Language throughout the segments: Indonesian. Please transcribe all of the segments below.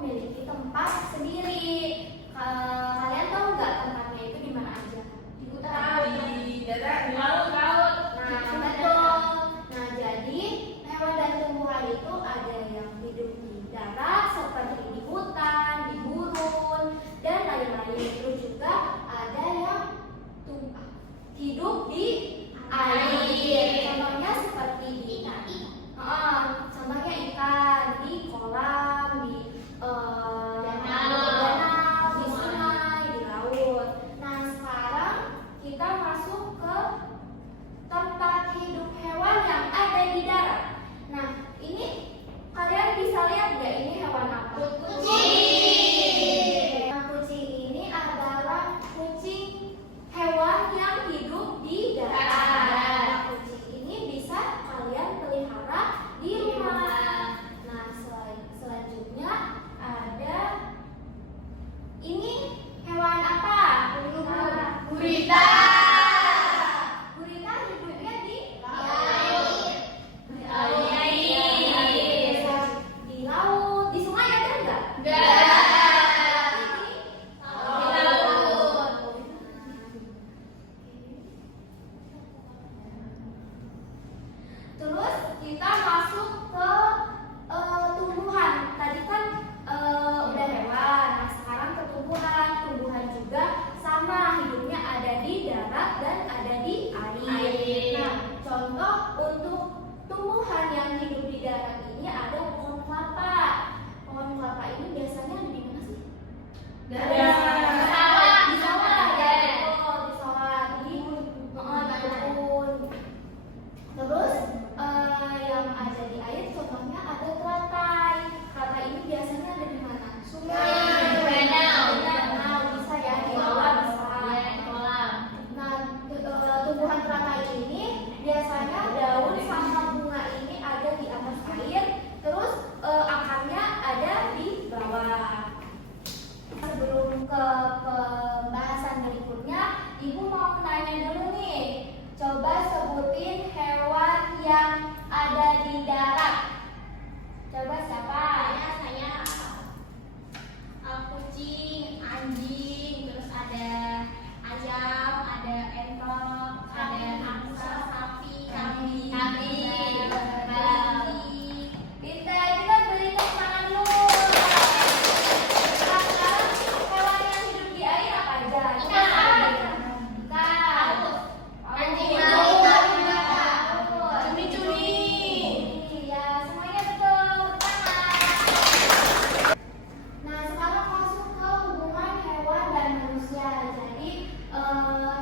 memiliki tempat sendiri. Kalian tahu nggak tempatnya itu di mana aja? Di hutan. Di darat, di laut. Nah, betul. Nah, jadi hewan dan tumbuhan itu ada yang hidup di darat seperti di hutan, di gurun, dan lain-lain. Terus juga ada yang hidup di air. Contohnya seperti di contohnya ikan di kolam, di danau, di sungai, di laut. Nah, sekarang kita masuk ke tempat hidup hewan yang ada di darat. Nah, ini kalian bisa lihat nggak ini hewan apa? Kucing. Nah, kucing ini adalah kucing hewan yang hidup di darat. Nah, kucing ini bisa kalian pelihara di rumah. Nah, selanjutnya ada ini hewan apa? Gurita. Gurita hidupnya di laut. Di laut. Di sungai ada nggak? Di laut. Terus kita masuk ke tumbuhan. Tadi kan udah hewan. Nah, sekarang ke tumbuhan. Tumbuhan juga sama, hidupnya ada di darat dan ada di air. Nah, contoh untuk tumbuhan yang hidup di darat ini ada pohon kelapa. Pohon kelapa ini biasanya ada di mana sih? Di sawah ya, betul, di sawah, di kebun. Terus yang ada di air contohnya ada teratai. Teratai ini biasanya ada di mana? Sungai, danau, bisa ya, di bawah bisa. Nah, tumbuhan teratai ini biasanya daun sama bunga ini ada di atas air, terus akarnya ada di bawah. Sebelum ke pembahasan berikutnya, Ibu mau nanya dulu nih. Coba sebutin hewan yang ada di darat. Coba siapa? Saya kucing, anjing, terus ada ayam, ada entok, ada angsa, sapi, kambing, babi. Pintar, kita beri tepuk tangan dulu. Nah, sekarang hewan yang hidup di air apa aja? Ikan. Anjing, cumi-cumi. Ya, semuanya betul. Tangan. Nah, sekarang masuk ke hubungan hewan dan manusia. Jadi,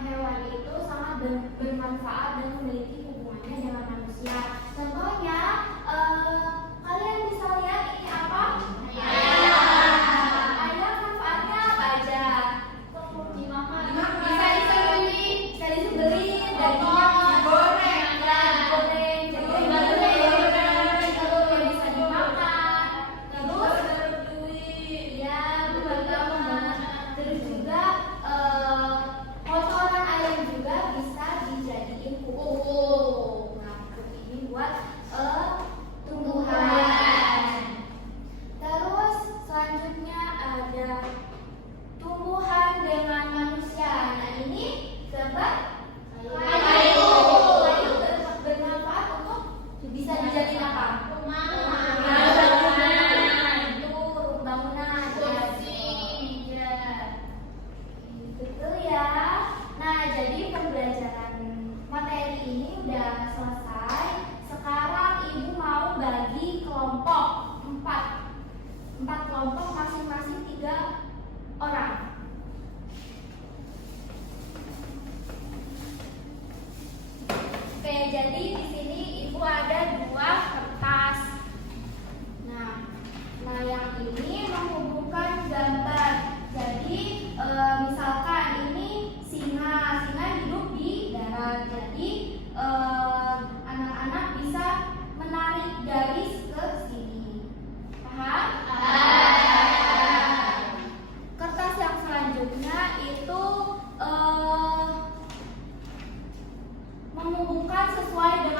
hewan itu sangat bermanfaat dan memiliki hubungannya dengan manusia. Contohnya, kalian bisa lihat ini apa? Ayam manfaatnya apa aja? dimakan. Bisa disembeli, dagingnya bisa Goreng. digoreng, jadi telurnya bisa dimakan. Terus ya, betul banget. Terus juga kotoran ayam juga bisa dijadiin pupuk. Nah, pupuk ini buat tumbuhan. Terus selanjutnya ada tumbuhan dengan manusia. Nah, ini sebab kayu bermanfaat untuk bisa dijadiin apa? Bangunan. Ya. Betul ya. Nah, jadi pembelajaran materi ini udah selesai. Sekarang Ibu mau bagi kelompok 4 kelompok, masing-masing 3 orang. Oke, jadi di sini Ibu ada 2 kertas. Nah, yang ini menghubungkan gambar. Jadi misalkan ini singa hidup di darat. Jadi anak-anak bisa menarik garis ke sini. Paham? Kertas yang selanjutnya itu menghubungkan sesuai dengan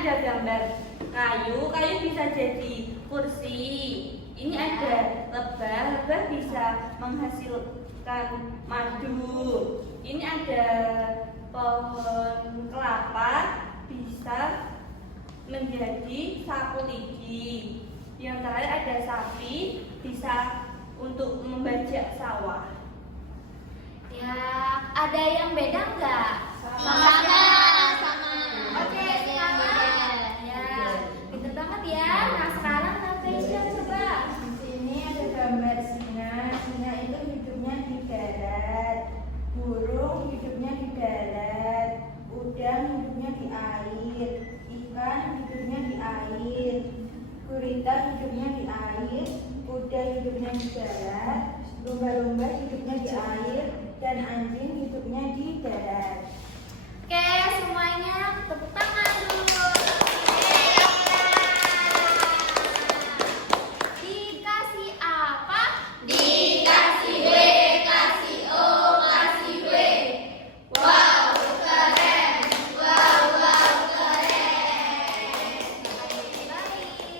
ada gambar kayu, kayu bisa jadi kursi. Ini ada lebah, lebah bisa menghasilkan madu. Ini ada pohon kelapa, bisa menjadi sapu lidi. Yang terakhir ada sapi, bisa untuk membajak sawah. Ya, ada yang beda nggak? Sama. Oke, semangat. Ya, pinter banget ya. Nah, sekarang Natasha coba. Di sini ada gambar singa. Singa itu hidupnya di darat. Burung hidupnya di darat. Udang hidupnya di air. Ikan hidupnya di air. Gurita hidupnya di air. Kuda hidupnya di darat. Lumba-lumba hidupnya di air. Dan anjing hidupnya di darat. Oke, semuanya tepuk tangan dulu. Dikasih apa? Dikasih W, kasih O, kasih W. Wow, keren. Wow, keren. Baik.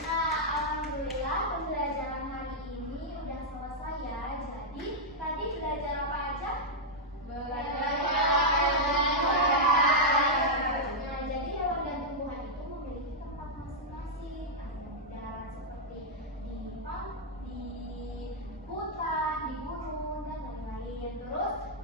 Nah, alhamdulillah pembelajaran hari ini udah selesai ya. Jadi tadi belajar apa aja? Nah, jadi hewan dan tumbuhan itu memiliki tempat masing-masing. Ada di darat seperti di hutan, di gunung dan lain-lain. Terus